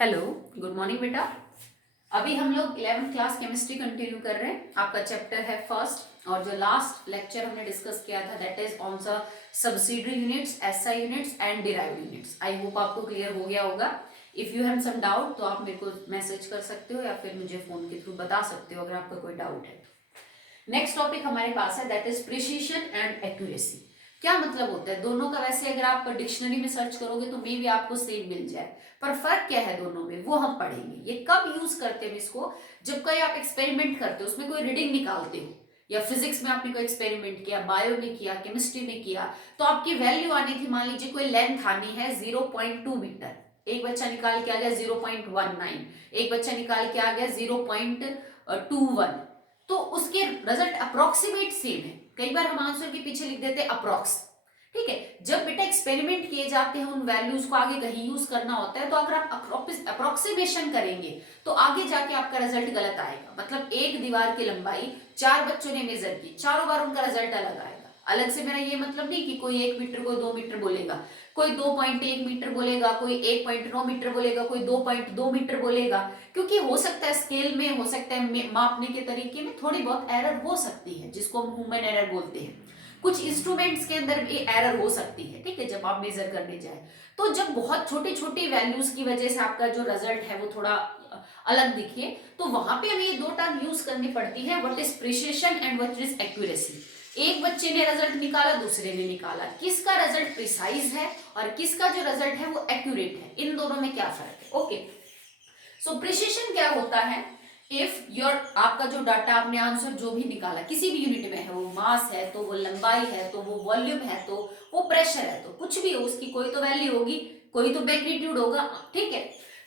Hello, good morning बेटा। अभी हम लोग 11th क्लास केमिस्ट्री कंटिन्यू कर रहे हैं। आपका चैप्टर है फर्स्ट और जो लास्ट लेक्चर हमने डिस्कस किया था that is on the subsidiary units, SI units and derived units. I hope आपको क्लियर हो गया होगा। If you have some doubt तो आप मेरे को मैसेज कर सकते हो या फिर मुझे फोन के थ्रू बता सकते हो अगर आपका कोई डाउट है तो। नेक्स्ट टॉपिक हमारे पास है that is precision and accuracy. क्या मतलब होता है दोनों का? वैसे अगर आप डिक्शनरी में सर्च करोगे तो मे भी आपको सेम मिल जाए, पर फर्क क्या है दोनों में वो हम पढ़ेंगे। ये कब यूज करते हैं इसको? जब कोई आप एक्सपेरिमेंट करते हो, उसमें कोई रीडिंग निकालते हो, या फिजिक्स में आपने कोई एक्सपेरिमेंट किया, बायो में किया, केमिस्ट्री में किया, तो आपकी वैल्यू आनी थी, मान लीजिए कोई लेंथ आनी है 0.2 मीटर, एक बच्चा निकाल के आ गया 0.19, एक बच्चा निकाल के आ गया 0.21, तो उसके रिजल्ट अप्रोक्सीमेट सेम है। कई बार हम आंसर के पीछे लिख देते हैं अप्रोक्स। ठीक है, जब बेटा एक्सपेरिमेंट किए जाते हैं उन वैल्यूज को आगे कहीं यूज करना होता है, तो अगर आप अप्रोक्सीमेशन करेंगे तो आगे जाके आपका रिजल्ट गलत आएगा। मतलब एक दीवार की लंबाई 4 बच्चों ने मेजर की, चारों बार उनका रिजल्ट अलग आएगा। अलग से मेरा ये मतलब नहीं कि कोई 1 मीटर कोई 2 मीटर बोलेगा, कोई 2.1 मीटर बोलेगा, कोई 1.9 मीटर बोलेगा, कोई 2.2 मीटर बोलेगा, क्योंकि हो सकता है स्केल में, हो सकता है मापने के तरीके में थोड़ी बहुत एरर हो सकती है, जिसको हम ह्यूमन एरर बोलते हैं। कुछ इंस्ट्रूमेंट्स के अंदर भी एरर हो सकती है, ठीक है, जब आप मेजर करने जाए। तो जब बहुत छोटी छोटी वैल्यूज की वजह से आपका जो रिजल्ट है वो थोड़ा अलग दिखे, तो वहां पे हमें ये दो टर्म यूज करनी पड़ती है, what is precision and what is accuracy. एक बच्चे ने रिजल्ट निकाला, दूसरे ने निकाला, किसका रिजल्ट प्रिसाइज है और किसका जो रिजल्ट है वो एक्यूरेट है, इन दोनों में क्या फर्क है? ओके, सो प्रिसिशन क्या होता है? इफ योर आपका जो डाटा आपने आंसर जो भी निकाला किसी भी यूनिट में है, वो मास है तो वो लंबाई है तो वो वॉल्यूम है तो वो प्रेशर है, तो कुछ भी हो उसकी कोई तो वैल्यू होगी, कोई तो मैग्नीट्यूड होगा, ठीक है।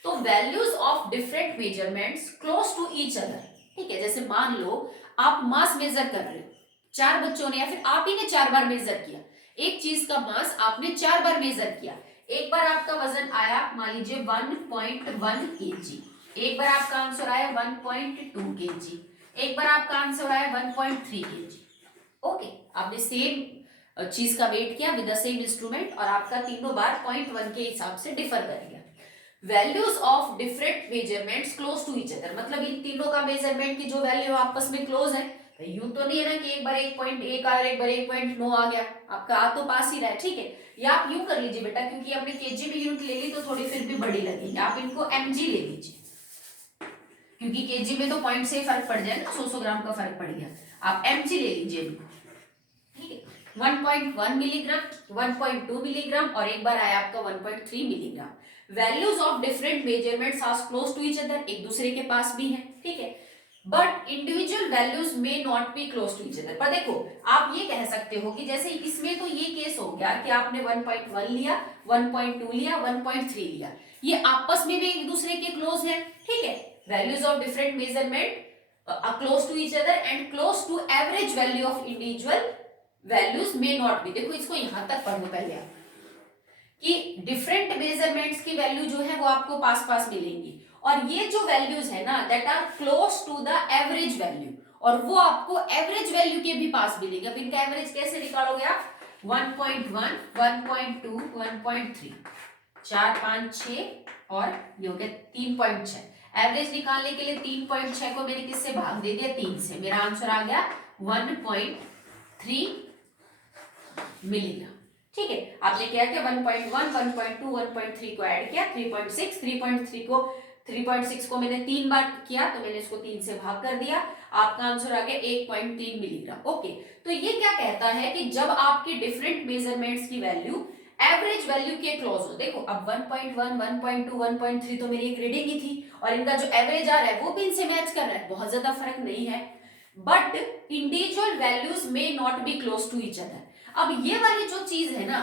तो values of different measurements close to each other, ठीक है। जैसे मान लो आप मास मेजर कर रहे हो, 4 बच्चों ने या फिर आप ही ने 4 बार मेजर किया, एक चीज का मास आपने 4 बार मेजर किया। एक बार आपका वजन आया मान लीजिए 1.1 केजी, एक बार आपका आंसर आया 1.2 केजी, एक बार आपका आंसर आया 1.3 केजी। ओके, आपने सेम चीज का वेट किया विद द सेम इंस्ट्रूमेंट और आपका तीनों बार 0.1 के हिसाब से डिफर करेगा। Values of different measurements close to each other, मतलब इन तीनों का मेजरमेंट की जो वैल्यू आपस में क्लोज है। यूं तो नहीं है ना कि एक बार 1.1 और एक बार 1.9 आ गया, आपका आ तो पास ही रहा है, ठीक है। या आप यूं कर लीजिए बेटा, क्योंकि आपने केजी में यूनिट ले ली तो थोड़ी फिर भी बड़ी लगेगी, आप इनको एमजी ले लीजिए, क्योंकि केजी में तो पॉइंट से फर्क पड़ जाएगा, 100 ग्राम का फर्क पड़ गया, आप एमजी ले लीजिए इनको, ठीक है। 1.1 मिलीग्राम, 1.2 मिलीग्राम और एक बार आया आपका 1.3 milligram. Values of different measurements are close to each other, एक दूसरे के पास भी है, ठीक है, but individual values may not be close to each other. पर देखो आप ये कह सकते हो कि जैसे इसमें तो ये केस हो गया कि आपने 1.1 लिया, 1.2 लिया, 1.3 लिया, ये आपस में भी एक दूसरे के क्लोज है, ठीक है। Values of different measurement are close to each other and close to average value of individual values may not be। देखो इसको यहां तक पढ़ो पहले आप, कि डिफरेंट मेजरमेंट्स की वैल्यू जो है वो आपको पास पास मिलेंगी, और ये जो वैल्यूज है ना that are close to the average value, और वो आपको एवरेज वैल्यू के भी पास मिलेंगे। अब इनका एवरेज कैसे निकालोगे आप? 1.1, 1.2, 1.3, 4, 5, 6 और ये हो गया 3.6। एवरेज निकालने के लिए 3.6 को मैंने किससे भाग दे दिया? 3 से। मेरा आंसर आ गया 1.3 मिलीग्राम, ठीक है। आपने क्या किया? 1.1, 1.2, 1.3 को ऐड किया, 3.6, 3.6 को मैंने 3 बार किया तो मैंने इसको 3 से भाग कर दिया, आपका आंसर आ गया 1.3 मिलीग्राम। ओके, तो ये क्या कहता है कि जब आपकी डिफरेंट मेजरमेंट्स की वैल्यू एवरेज वैल्यू के क्लोज हो, देखो अब 1.1, 1.2, 1.3 तो मेरी एक रीडिंग ही थी, और इनका जो एवरेज आ रहा है वो भी इनसे मैच कर रहा है, बहुत ज्यादा फर्क नहीं है, but individual values may not be close to each other. अब ये वाली जो चीज है ना,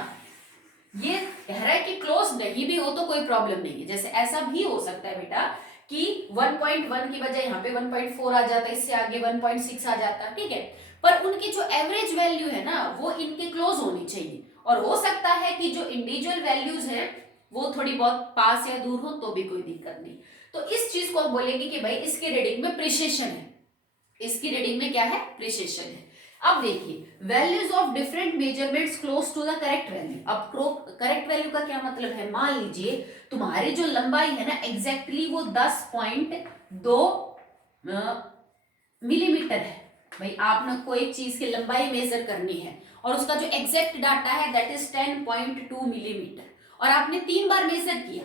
ये कह रहा है कि क्लोज नहीं भी हो तो कोई प्रॉब्लम नहीं है। जैसे ऐसा भी हो सकता है बेटा कि 1.1 की बजाय यहाँ पे 1.4 आ जाता, इससे आगे 1.6 आ जाता, ठीक है, पर उनकी जो एवरेज वैल्यू है ना वो इनके क्लोज होनी चाहिए, और हो सकता है कि जो इंडिविजुअल वैल्यूज हैं वो थोड़ी बहुत पास या दूर हो तो भी कोई दिक्कत नहीं। तो इस चीज को हम बोलेंगे कि भाई इसकी रीडिंग में प्रिसिशन है, इसकी रीडिंग में क्या है? प्रिसिशन है। अब देखिए, values of different measurements close to the correct value. अब करेक्ट वैल्यू का क्या मतलब है, मान लीजिए तुम्हारी जो लंबाई है ना एग्जैक्टली वो 10.2 मिलीमीटर है। भाई आपने कोई चीज की लंबाई मेजर करनी है और उसका जो एग्जैक्ट डाटा है दैट इज 10.2 मिलीमीटर, और आपने 3 बार मेजर किया।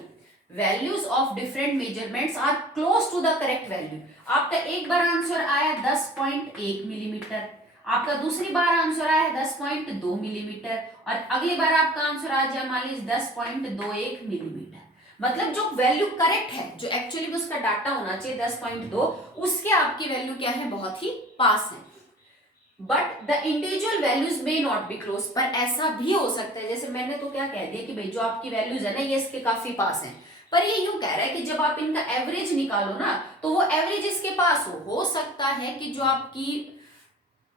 Values of different measurements are close to the correct value. आपका एक बार आंसर आया 10.1 मिलीमीटर, आपका दूसरी बार आंसर आया 10.2 मिलीमीटर, और अगली बार आपका आंसर आ जाए मान लीजिए 10.21 मिलीमीटर। मतलब जो वैल्यू करेक्ट है, जो एक्चुअली में उसका डाटा होना चाहिए 10.2, उसके आपकी वैल्यू क्या है, बहुत ही पास है। But the individual values may not be close, पर ऐसा भी हो सकता है, जैसे मैंने तो क्या कह दिया कि भाई जो आपकी वैल्यूज है ना ये इसके काफी पास है, पर ये यूं कह रहा है कि जब आप इनका एवरेज निकालो ना तो वो एवरेज इसके पास हो सकता है कि जो आपकी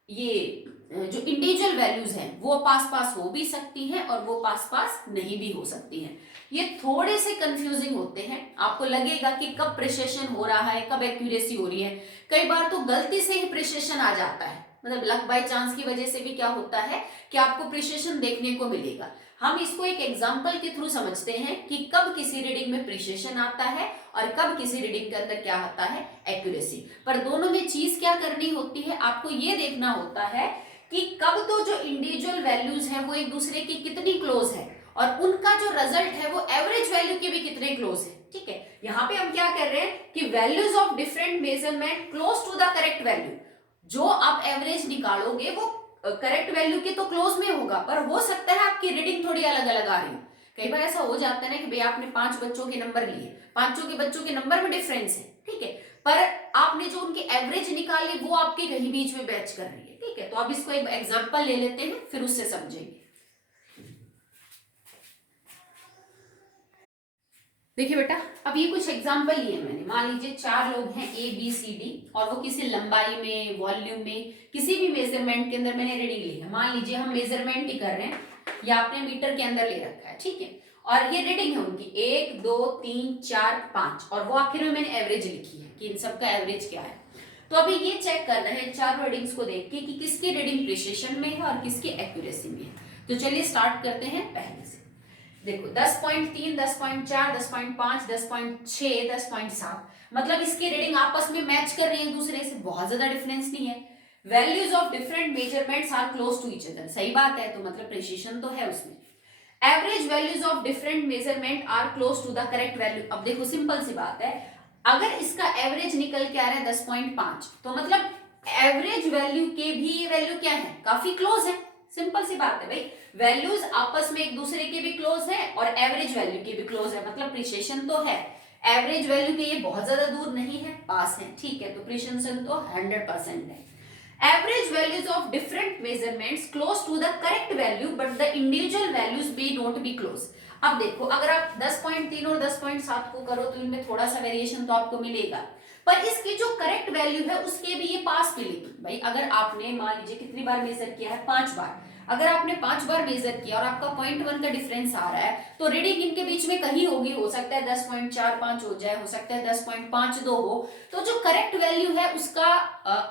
ये जो इंडिविजुअल वैल्यूज हैं वो पास पास हो भी सकती हैं और वो पास पास नहीं भी हो सकती हैं। ये थोड़े से कंफ्यूजिंग होते हैं, आपको लगेगा कि कब प्रिसिशन हो रहा है कब एक्यूरेसी हो रही है। कई बार तो गलती से ही प्रिसिशन आ जाता है, मतलब लक बाय चांस की वजह से भी क्या होता है कि आपको प्रिसिशन देखने को मिलेगा। हम इसको एक एग्जांपल के थ्रू समझते हैं कि कब किसी रीडिंग में प्रिसिशन आता है और कब किसी रीडिंग के अंदर क्या आता है, एक्यूरेसी। पर दोनों में चीज क्या करनी होती है, आपको ये देखना होता है कि कब तो जो इंडिविजुअल वैल्यूज है वो एक दूसरे की कितनी क्लोज है और उनका जो रिजल्ट है वो एवरेज वैल्यू के भी कितने क्लोज है। ठीक है, यहाँ पे हम क्या कर रहे हैं कि values of different measurement close to the correct value, जो आप एवरेज निकालोगे वो करेक्ट वैल्यू के तो क्लोज में होगा, पर हो सकता है आपकी रीडिंग थोड़ी अलग अलग आ रही हो। कई बार ऐसा हो जाता है ना कि भाई आपने 5 बच्चों के नंबर लिए, पांचों के बच्चों के नंबर में डिफरेंस है, ठीक है, पर आपने जो उनकी एवरेज निकाली वो आपके कहीं बीच में बैच कर रही है। ठीक है, तो अब इसको एक एग्जांपल ले लेते हैं फिर उससे समझेंगे। देखिए बेटा, अब ये कुछ एग्जाम्पल लिए मैंने, मान लीजिए 4 लोग हैं ए बी सी डी और वो किसी लंबाई में, वॉल्यूम में, किसी भी मेजरमेंट के अंदर मैंने रीडिंग ली है। मान लीजिए हम मेजरमेंट ही कर रहे हैं या आपने मीटर के अंदर ले रखा है, ठीक है, और ये रीडिंग है उनकी 1 2 3 4 5 और वो आखिर में मैंने एवरेज लिखी है कि इन सबका एवरेज क्या है। तो अभी ये चेक करना है चारों रीडिंग्स को देख के कि किसकी रीडिंग प्रिसिशन में है और किसकी एक्यूरेसी में है। तो चलिए स्टार्ट करते हैं पहले से। देखो 10.3, 10.4, 10.5, 10.6, 10.7, मतलब इसकी रीडिंग आपस में मैच कर रही है दूसरे से, बहुत ज्यादा डिफरेंस नहीं है। Values of different measurements are close to each other, सही बात है, तो मतलब प्रिसिशन तो है उसमें। Average values of different measurement are close to the correct value. अब देखो सिंपल सी बात है, अगर इसका एवरेज निकल के आ रहा है 10.5 तो मतलब एवरेज वैल्यू के भी ये वैल्यू क्या है, काफी क्लोज है। सिंपल सी बात है भाई, वैल्यूज आपस में एक दूसरे के भी क्लोज है और एवरेज वैल्यू के भी क्लोज है, मतलब प्रिसिशन तो है। एवरेज वैल्यू के ये बहुत ज्यादा दूर नहीं है, पास है, ठीक है, तो प्रिसिशन तो 100% है। Average values of different measurements close to the correct value but the individual values may not be close। अब देखो अगर आप 10.3 और 10.7 को करो तो इनमें थोड़ा सा वेरिएशन तो आपको मिलेगा, पर इसकी जो करेक्ट वैल्यू है उसके भी ये पास मिलेगी। भाई अगर आपने मान लीजिए कितनी बार मेजर किया है, 5 बार, अगर आपने 5 बार मेजर किया और आपका 0.1 का डिफरेंस आ रहा है तो रीडिंग इनके बीच में कहीं होगी, हो सकता है 10.45 हो जाए, हो सकता है 10.52 हो, तो जो करेक्ट वैल्यू है उसका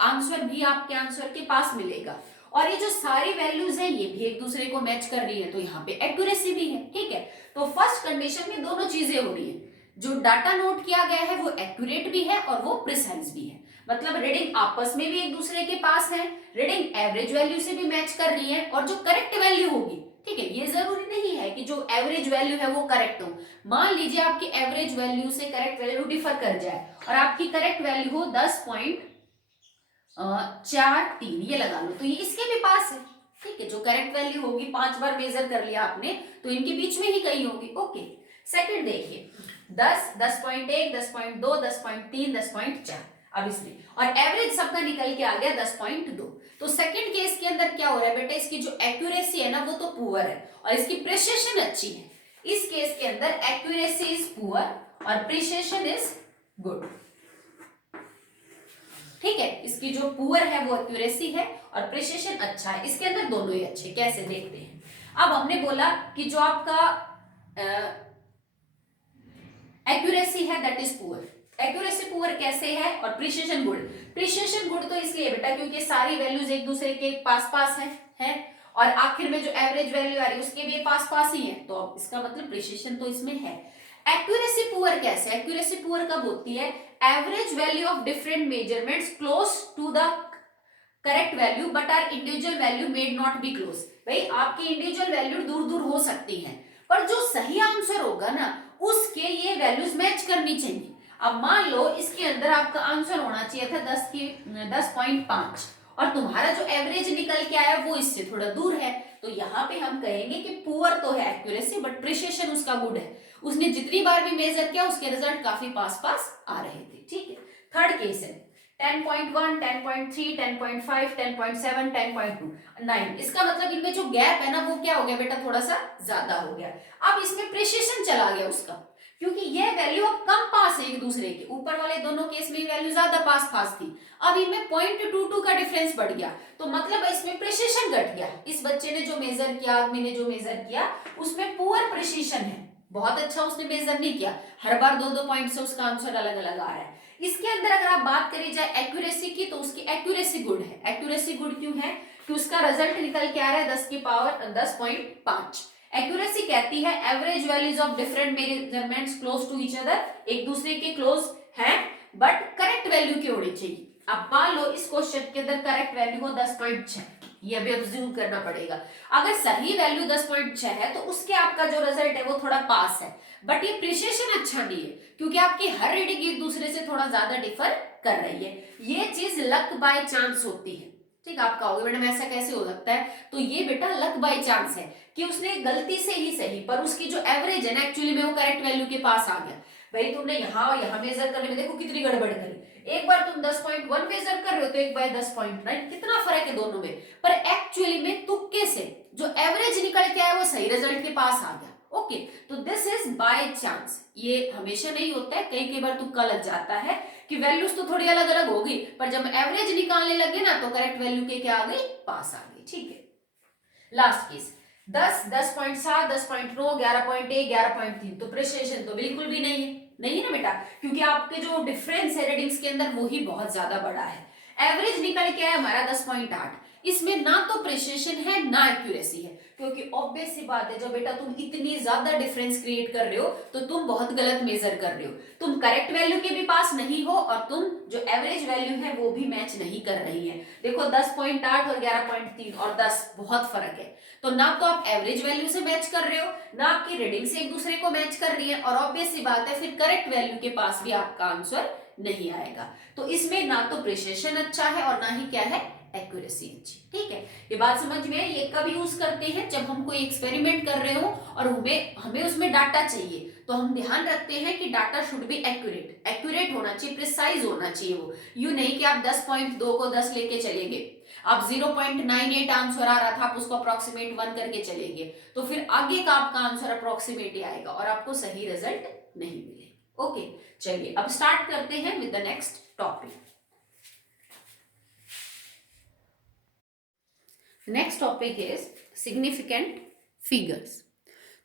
आंसर भी आपके आंसर के पास मिलेगा। और ये जो सारी वैल्यूज हैं ये भी एक दूसरे को मैच कर रही है, तो यहाँ पे एक्यूरेसी भी है। ठीक है, तो फर्स्ट कंडीशन में दोनों चीजें हो रही है, जो डाटा नोट किया गया है वो एक्यूरेट भी है और वो प्रिसाइज भी है, मतलब रीडिंग आपस में भी एक दूसरे के पास है, रीडिंग एवरेज वैल्यू से भी मैच कर रही है, और जो करेक्ट वैल्यू होगी, ठीक है, ये जरूरी नहीं है कि जो एवरेज वैल्यू है वो करेक्ट हो। मान लीजिए आपकी एवरेज वैल्यू से करेक्ट वैल्यू डिफर कर जाए और आपकी करेक्ट वैल्यू हो 10.43, ये लगा लो, तो ये इसके भी पास है। ठीक है, जो करेक्ट वैल्यू होगी 5 बार मेजर कर लिया आपने तो इनके बीच में ही कहीं होगी। ओके, सेकंड देखिए 10, 10.1, 10.2, 10.3, 10.4, अब इसमें और एवरेज सबका निकल के आ गया 10.2। तो सेकंड केस के अंदर क्या हो रहा है बेटा, इसकी जो एक्यूरेसी है ना वो तो पुअर है और इसकी प्रिसिशन अच्छी है। इस केस के अंदर एक्यूरेसी इज पुअर और प्रिसिशन इज गुड। ठीक है, इसकी जो पुअर है वो एक्यूरेसी है और प्रिसिशन अच्छा है, इसके अंदर दोनों ही अच्छे। कैसे देखते हैं, अब हमने बोला कि जो आपका एक्यूरेसी है that is poor, accuracy poor कैसे है और प्रिसिशन गुड। प्रिसिशन गुड तो इसलिए बेटा क्योंकि सारी वैल्यूज एक दूसरे के पास पास है और आखिर में जो एवरेज वैल्यू आ रही है उसके भी पास पास ही है, तो अब इसका मतलब प्रिसिशन तो इसमें है। एक्यूरेसी पुअर कैसे, एक्यूरेसी पुअर कब होती है, average value of different measurements close to the correct value but are individual value may not be close. भाई आपकी इंडिविजुअल वैल्यू दूर दूर हो सकती है पर जो सही आंसर होगा ना उसके ये वैल्यूज मैच करनी चाहिए। अब मान लो इसके अंदर आपका आंसर होना चाहिए था 10.5 और तुम्हारा जो एवरेज निकल के आया वो इससे थोड़ा दूर है, तो यहाँ पे हम कहेंगे कि पुअर तो है एक्यूरेसी बट प्रिसिशन उसका गुड है। उसने जितनी बार भी मेजर किया उसके रिजल्ट काफी पास पास आ रहे थे। ठीक है, थर्ड केस है 10.1, 10.3, 10.5, 10.7, 10.2, 9। इसका मतलब इनमें जो गैप है ना वो क्या हो गया बेटा, थोड़ा सा ज्यादा हो गया। अब इसमें प्रिसिशन चला गया उसका, क्योंकि ये वैल्यू अब कम पास है एक दूसरे के, ऊपर वाले दोनों केस में वैल्यू ज्यादा पास पास थी, अब इनमें 0.22 का डिफरेंस बढ़ गया, तो मतलब इसमें प्रिसिशन घट गया। इस बच्चे ने जो मेजर किया, आदमी ने जो मेजर किया उसमें पुअर प्रिसिशन है, बहुत अच्छा उसने मेजर नहीं किया, हर बार दो दो पॉइंट से उसका आंसर अलग अलग आ रहा है। इसके अंदर अगर आप बात करी जाए एक्यूरेसी की तो उसकी एक्यूरेसी गुड है। एक्यूरेसी गुड क्यों है कि उसका रिजल्ट निकल के आ रहा है 10 की पावर 10.5। एक्यूरेसी कहती है average values of different measurements close to each other, एक दूसरे के क्लोज हैं बट करेक्ट वैल्यू की होनी चाहिए। अब मान लो इस क्वेश्चन के अंदर करेक्ट वैल्यू हो 10.6, ये अभी ऑब्जर्व करना पड़ेगा। अगर सही वैल्यू 10.6 है तो उसके आपका जो रिजल्ट है वो थोड़ा पास है, बट ये प्रिसिशन अच्छा नहीं है क्योंकि आपकी हर रीडिंग एक दूसरे से थोड़ा ज्यादा डिफर कर रही है। ये चीज लक बाय चांस होती है। ठीक, आप कहोगे मैडम ऐसा कैसे हो सकता है, तो ये बेटा लक बाय चांस है कि उसने गलती से ही सही पर उसकी जो एवरेज है ना एक्चुअली में वो करेक्ट वैल्यू के पास आ गया। भाई तुमने यहाँ यहाँ मेजर करने में देखो कितनी गड़बड़ करी, एक बार तुम 10.1 मेजर कर रहे हो तो एक बार 10.9, कितना फर्क है दोनों में, पर एक्चुअली में तुक्के से जो एवरेज निकल के आया वो सही रिजल्ट के पास आ गया। ओके, तो दिस इज बाय चांस, ये हमेशा नहीं होता है, कई कई बार तुक्का लग जाता है कि वैल्यूज तो थोड़ी अलग अलग होगी पर जब एवरेज निकालने लगे ना तो करेक्ट वैल्यू के क्या आ गई, पास आ गई। ठीक है, लास्ट केस 10, 10.7, 10.9, 11.1, 11.3, तो प्रिसिशन तो बिल्कुल भी नहीं है, नहीं है ना बेटा, क्योंकि आपके जो डिफरेंस है रीडिंग्स के अंदर वो ही बहुत ज्यादा बड़ा है। एवरेज निकल के आया हमारा 10.8, इसमें ना तो प्रिसिशन है ना एक्यूरेसी है, क्योंकि ऑब्वियस सी बात है जब बेटा तुम इतनी ज्यादा डिफरेंस क्रिएट कर रहे हो तो तुम बहुत गलत मेजर कर रहे हो, तुम करेक्ट वैल्यू के भी पास नहीं हो और तुम जो एवरेज वैल्यू है वो भी मैच नहीं कर रही है। देखो 10.8 और 11.3 और 10 बहुत फर्क है, तो ना तो आप एवरेज वैल्यू से मैच कर रहे हो ना आपकी रीडिंग से एक दूसरे को मैच कर रही है, और ऑब्वियस सी बात है फिर करेक्ट वैल्यू के पास भी आपका आंसर नहीं आएगा। तो इसमें ना तो प्रिसिशन अच्छा है और ना ही क्या है, एक्यूरेसी अच्छी। ठीक है, ये बात समझ में है। ये कब यूज करते हैं, जब हम कोई एक्सपेरिमेंट कर रहे हो और हमें उसमें डाटा चाहिए तो हम ध्यान रखते हैं कि data should be accurate, accurate होना चाहिए, प्रिसाइज होना चाहिए वो, यू नहीं कि आप 10.2 को 10 लेके चलेंगे, आप 0.98 आंसर आ रहा था आप उसको अप्रोक्सीमेट 1 करके चलेंगे तो फिर आगे का आपका आंसर अप्रोक्सीमेट ही आएगा और आपको सही रिजल्ट नहीं मिलेगा। ओके, चलिए अब स्टार्ट करते हैं with the next topic. Next topic is significant figures.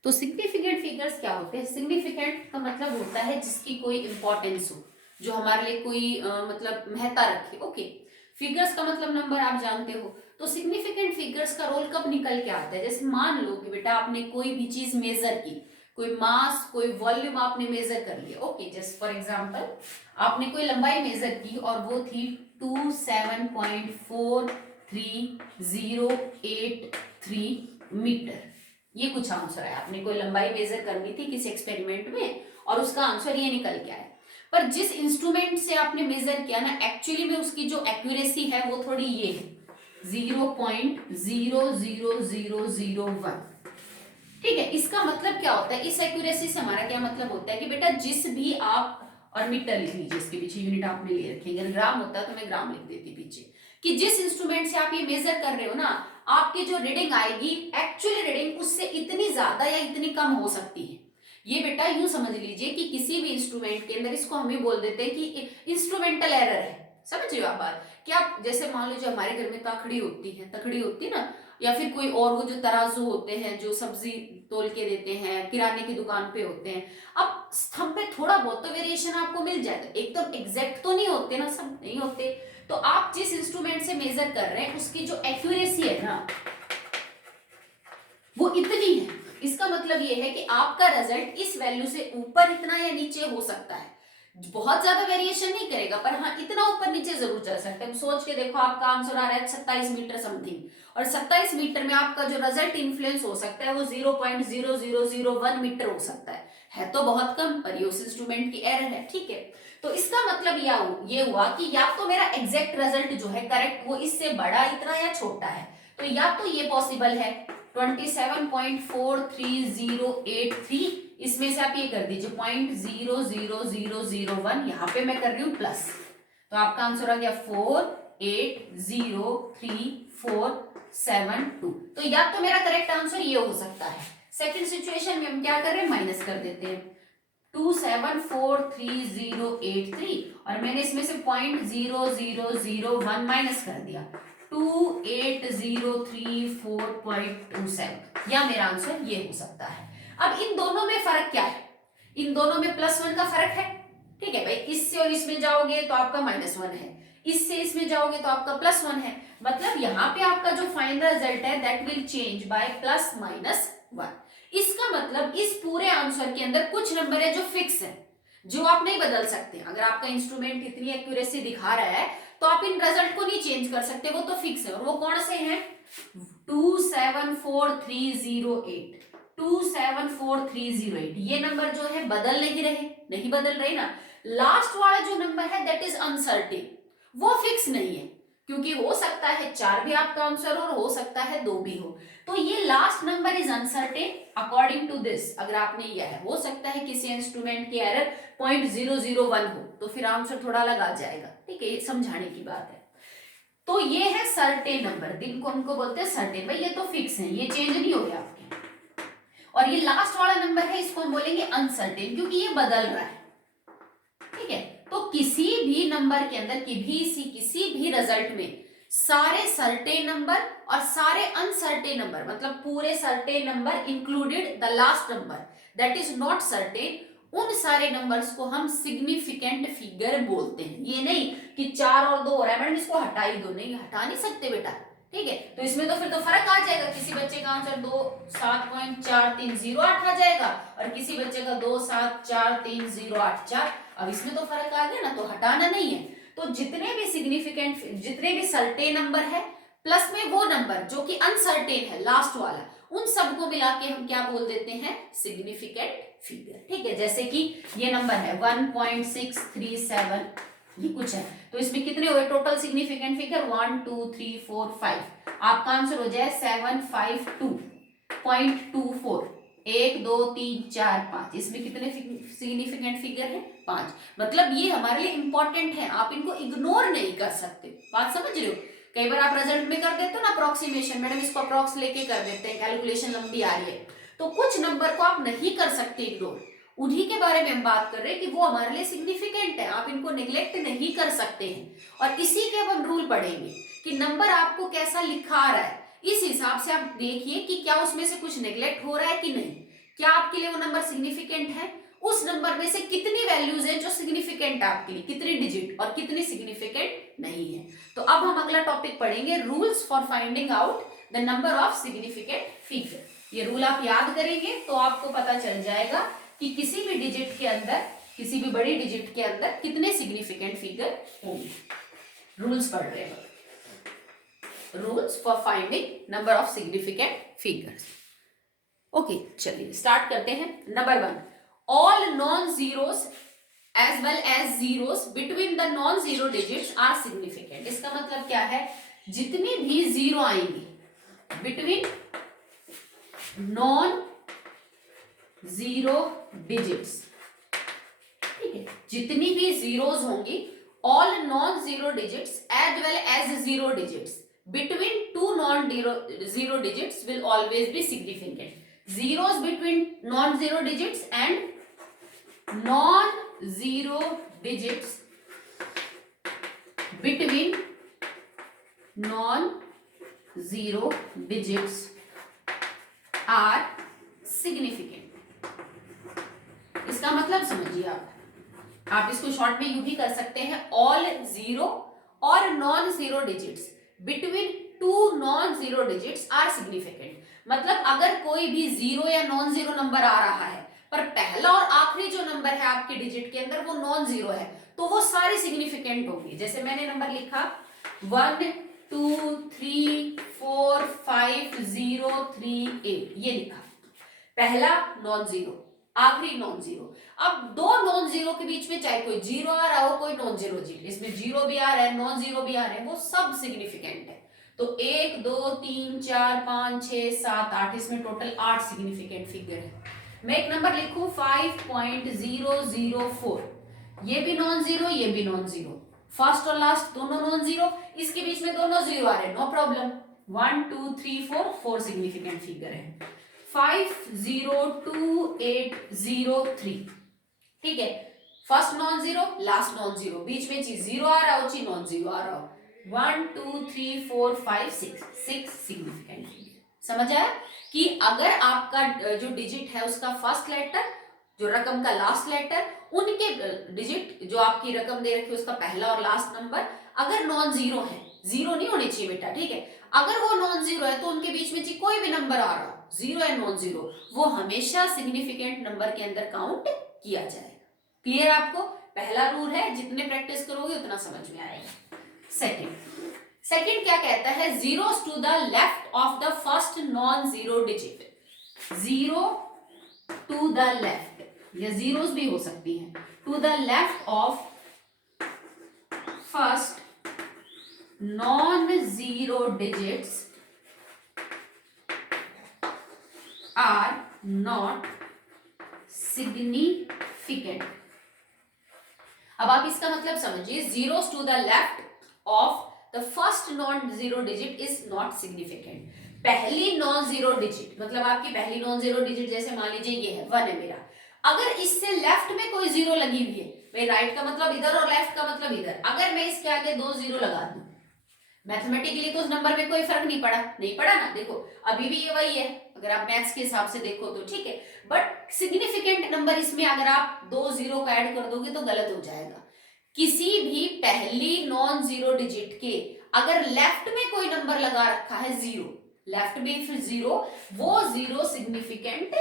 तो सिग्निफिकेंट फिगर्स क्या होते हैं, सिग्निफिकेंट का मतलब होता है जिसकी कोई इंपॉर्टेंस हो, जो हमारे लिए कोई मतलब महत्ता रखे। ओके, फिगर्स का मतलब नंबर आप जानते हो, तो सिग्निफिकेंट फिगर्स का रोल कब निकल के आता है, जैसे मान लो कि बेटा आपने कोई भी चीज मेजर की, कोई मास कोई वॉल्यूम आपने मेजर कर लिया। ओके, जस्ट फॉर एग्जांपल आपने कोई लंबाई मेजर की और वो थी 27.4303 मीटर, ये कुछ आंसर है, आपने कोई लंबाई मेजर करनी थी किसी एक्सपेरिमेंट में और उसका आंसर ये निकल के आया। पर जिस इंस्ट्रूमेंट से आपने मेजर किया ना एक्चुअली में उसकी जो एक्यूरेसी है वो थोड़ी ये है 0.00001। ठीक है, इसका मतलब क्या होता है, इस एक्यूरेसी से हमारा क्या मतलब होता है कि बेटा जिस भी आप, और मीटर लिख लीजिए इसके पीछे, यूनिट आपने ले रखेंगे, अगर ग्राम होता तो मैं ग्राम लिख देती पीछे, कि जिस इंस्ट्रूमेंट से आप ये मेजर कर रहे हो ना आपकी जो रीडिंग आएगी एक्चुअली रीडिंग उससे इतनी ज्यादा या इतनी कम हो सकती है। ये बेटा यूं समझ लीजिए कि किसी भी इंस्ट्रूमेंट के अंदर, इसको हम ही बोल देते हैं कि इंस्ट्रूमेंटल एरर है, समझ रहे हो आप बात, कि आप जैसे मान लीजिए हमारे घर में तखड़ी होती है ना, या फिर कोई और वो जो तराजू होते हैं जो सब्जी तोल के देते हैं, किराने की दुकान पे होते हैं। अब स्तंभ पे थोड़ा बहुत तो वेरिएशन आपको मिल जाएगा, एकदम एग्जैक्ट तो नहीं होते ना, सब नहीं होते। तो आप जिस इंस्ट्रूमेंट से मेजर कर रहे हैं उसकी जो एक्यूरेसी है ना वो इतनी है, इसका मतलब ये है कि आपका रिजल्ट इस वैल्यू से ऊपर इतना या नीचे हो सकता है, बहुत ज्यादा वेरिएशन नहीं करेगा, पर हाँ इतना ऊपर नीचे जरूर चल सकता है। सोच के देखो, आपका आंसर आ रहा है 27 मीटर समथिंग, और 27 मीटर में आपका जो रिजल्ट इन्फ्लुएंस हो सकता है वो 0.0001 मीटर हो सकता है तो बहुत कम, पर ये उस इंस्ट्रूमेंट की एरर है, ठीक है। तो इसका मतलब ये हुआ कि या तो मेरा एग्जैक्ट रिजल्ट जो है करेक्ट वो इससे बड़ा इतना या छोटा है, तो या तो ये पॉसिबल है 27.43083, इसमें से आप ये कर दीजिए 0.00001, यहाँ पे मैं कर रही हूँ प्लस, तो आपका आंसर आ गया 480347 तो या तो मेरा करेक्ट आंसर ये हो सकता है। सेकंड सिचुएशन में हम क्या कर रहे हैं, माइनस कर देते हैं 274303 और मैंने इसमें से 0.0001 माइनस कर दिया 2803.427, या मेरा आंसर ये हो सकता है। अब इन दोनों में फर्क क्या है, इन दोनों में +1 का फर्क है, ठीक है भाई। इससे और इसमें जाओगे तो आपका -1 है, इससे इसमें जाओगे तो आपका +1 है, मतलब यहाँ पे आपका जो फाइनल रिजल्ट है दैट विल चेंज बाय +-1। इसका मतलब इस पूरे आंसर के अंदर कुछ नंबर है जो फिक्स है, जो आप नहीं बदल सकते। अगर आपका इंस्ट्रूमेंट इतनी एक्यूरेसी दिखा रहा है तो आप इन रिजल्ट को नहीं चेंज कर सकते, वो तो फिक्स है। और वो कौन से हैं, 274308, 274308, ये नंबर जो है बदल नहीं बदल रहे ना। लास्ट वाला जो नंबर है दैट इज अनसर्टेन, वो फिक्स नहीं है, क्योंकि हो सकता है 4 भी आपका आंसर और हो सकता है 2 भी हो। तो ये last number is uncertain according to this. अगर आपने यह है, हो सकता है किसी इंस्ट्रूमेंट की एरर 0.001 हो, तो फिर आंसर थोड़ा अलग आ जाएगा, ठीक है, ये समझाने की बात है। तो ये है सर्टेन नंबर, दिन को उनको बोलते हैं सर्टेन, भाई ये तो फिक्स है, ये चेंज नहीं हो गया आपके। और ये लास्ट वाला नंबर है, इसको हम बोलेंगे अनसर्टेन, क्योंकि ये बदल रहा है, ठीक है। तो किसी भी नंबर के अंदर किसी भी रिजल्ट में सारे सर्टेन नंबर और सारे अनसर्टेन नंबर, मतलब पूरे certain number included the last number that is not certain, उन सारे नंबर्स को हम सिग्निफिकेंट फिगर बोलते हैं। ये नहीं कि 4 और 2 हो रहा है मैडम इसको हटा ही दो, नहीं हटा नहीं सकते बेटा, ठीक है। तो इसमें तो फिर तो फर्क आ जाएगा, किसी बच्चे का आंसर 27.4308 आ जाएगा और किसी बच्चे का 274308 अब इसमें तो फर्क आ गया ना, तो हटाना नहीं है। तो जितने भी सर्टेन नंबर है प्लस में वो नंबर जो कि अनसर्टेन है लास्ट वाला, उन सबको मिला के हम क्या बोल देते हैं, सिग्निफिकेंट फिगर, ठीक है। जैसे कि ये नंबर है 1.637, ये कुछ है, तो इसमें कितने हुए टोटल सिग्निफिकेंट फिगर 1 2 3 4 5, आपका आंसर हो जाए 752.24, 1 2 3 4 5, इसमें कितने सिग्निफिकेंट फिगर है 5। मतलब ये हमारे लिए इंपॉर्टेंट है, आप इनको इग्नोर नहीं कर सकते, बात समझ रहे हो। कई बार आप रिजल्ट में कर देते हो ना अप्रोक्सीमेशन, मैडम इसको अप्रोक्स लेके कर देते हैं, कैलकुलेशन लंबी आ रही है, तो कुछ नंबर को आप नहीं कर सकते इग्नोर, उन्हीं के बारे में हम बात कर रहे हैं कि वो हमारे लिए सिग्निफिकेंट है, आप इनको निग्लेक्ट नहीं कर सकते हैं। और इसी के अब हम रूल पढ़ेंगे कि नंबर आपको कैसा लिखा आ रहा है, इस हिसाब से आप देखिए कि क्या उसमें से कुछ नेग्लेक्ट हो रहा है कि नहीं, क्या आपके लिए वो नंबर सिग्निफिकेंट है, उस नंबर में से कितनी वैल्यूज है जो सिग्निफिकेंट है आपके लिए, कितनी डिजिट और कितनी सिग्निफिकेंट नहीं है। तो अब हम अगला टॉपिक पढ़ेंगे, rules for finding out the number of significant figure. ये रूल आप याद करेंगे तो आपको पता चल जाएगा कि किसी भी डिजिट के अंदर, किसी भी बड़ी डिजिट के अंदर कितने सिग्निफिकेंट फिगर होंगे। रूल्स पढ़ रहे हैं, rules for finding number of significant figures. Okay, चलिए स्टार्ट करते हैं। Number 1, all non zeros as well as zeros between the non zero digits are significant. इसका मतलब क्या है, जितनी भी जीरो आएंगी बिटवीन नॉन जीरो डिजिट्स, ठीक है, जितनी भी जीरोस होंगी, all non zero digits as well as zero digits between two non zero digits will always be significant. Zeros between non-zero digits and non-zero digits between non-zero zero digits are significant. इसका मतलब समझिए आप इसको short में यूं भी कर सकते हैं, ऑल जीरो और non zero digits between two non zero digits are significant. मतलब अगर कोई भी जीरो या नॉन जीरो नंबर आ रहा है पर पहला और आखिरी जो नंबर है आपके डिजिट के अंदर वो नॉन जीरो है, तो वो सारे सिग्निफिकेंट होंगे। जैसे मैंने नंबर लिखा 1 2 3 4 5 0 3 8, ये लिखा, पहला नॉन जीरो, आखिरी नॉन जीरो। अब दो नॉन जीरो के बीच में चाहे कोई जीरो आ रहा हो, कोई नॉन जीरो जीरो, इसमें जीरो भी आ रहा है, नॉन जीरो भी आ रहा है, वो सब सिग्निफिकेंट है। तो 1 2 3 4 5 6 7 8, इसमें टोटल 8 सिग्निफिकेंट फिगर है। मैं एक नंबर लिखूं 5.004, ये भी नॉन जीरो, ये भी नॉन जीरो, फर्स्ट और लास्ट दोनों नॉन जीरो, इसके बीच में दोनों जीरो आ रहे हैं, नो प्रॉब्लम। 1 2 3 4 4 सिग्निफिकेंट फिगर है। 5.02803, ठीक है, first non zero, last non zero, बीच में ची जीरो आ रहा हो, ची नॉन जीरो आ रहा हो। 1 2 3 4 5 6 सिग्निफिकेंट फिगर। समझ आया कि अगर आपका जो डिजिट है उसका फर्स्ट लेटर, जो रकम का लास्ट लेटर, उनके डिजिट जो आपकी रकम दे रखी है उसका पहला और लास्ट नंबर अगर नॉन जीरो है, जीरो नहीं होने चाहिए बेटा, ठीक है, अगर वो नॉन जीरो है तो उनके बीच में कोई भी नंबर आ रहा हो, जीरो या नॉन जीरो, वो हमेशा सिग्निफिकेंट नंबर के अंदर काउंट किया जाएगा। क्लियर आपको? पहला रूल है, जितने प्रैक्टिस करोगे उतना समझ में आएगा। सेकंड क्या कहता है, zeros to the left of the first non zero digit. Zero to the left, या जीरोस भी हो सकती हैं, to the left of first non zero digits are not significant. अब आप इसका मतलब समझिए, zeros to the left of the first non zero digit is not significant. पहली नॉन जीरो डिजिट, मतलब आपकी पहली नॉन जीरो डिजिट, जैसे मान लीजिए ये है 1 है मेरा, अगर इससे लेफ्ट में कोई जीरो लगी हुई है, भाई राइट का मतलब इधर और लेफ्ट का मतलब इधर, अगर मैं इसके आगे 2 जीरो लगा दूं, मैथमेटिकली तो उस नंबर में कोई फर्क नहीं पड़ा ना, देखो अभी भी ये वही है, अगर आप मैथ्स के हिसाब से देखो तो ठीक है, बट सिग्निफिकेंट नंबर इसमें अगर आप 2 जीरो को ऐड कर दोगे तो गलत हो जाएगा। किसी भी पहली नॉन जीरो डिजिट के अगर लेफ्ट में कोई नंबर लगा रखा है जीरो, लेफ्ट में फिर जीरो, वो जीरो सिग्निफिकेंट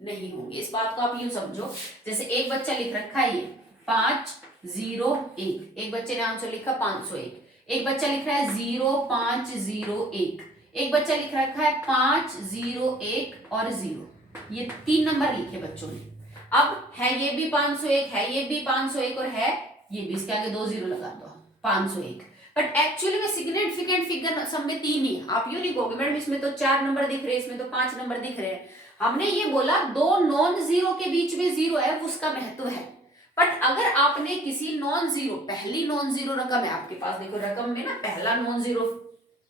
नहीं होंगे। इस बात को आप यूं समझो, जैसे एक बच्चा लिख रखा है ये 501, एक बच्चे ने आंसर लिखा 501, एक बच्चा लिख रहा है 0501, एक बच्चा लिख रखा है 501 और 0, ये 3 नंबर लिखे बच्चों ने। अब है ये भी 501, है ये भी 501 और है ये भी, इसके आगे 2 जीरो लगा दो, 501। बट एक्चुअली में सिग्निफिकेंट फिगर सब में 3 ही है। आप यूं नहीं कहोगे मैडम इसमें तो 4 नंबर दिख रहे हैं, इसमें तो 5 नंबर दिख रहे हैं। हमने ये बोला 2 नॉन जीरो के बीच में जीरो है, उसका महत्व है। बट अगर आपने किसी नॉन जीरो, पहली नॉन जीरो रकम है आपके पास, देखो रकम में ना पहला नॉन जीरो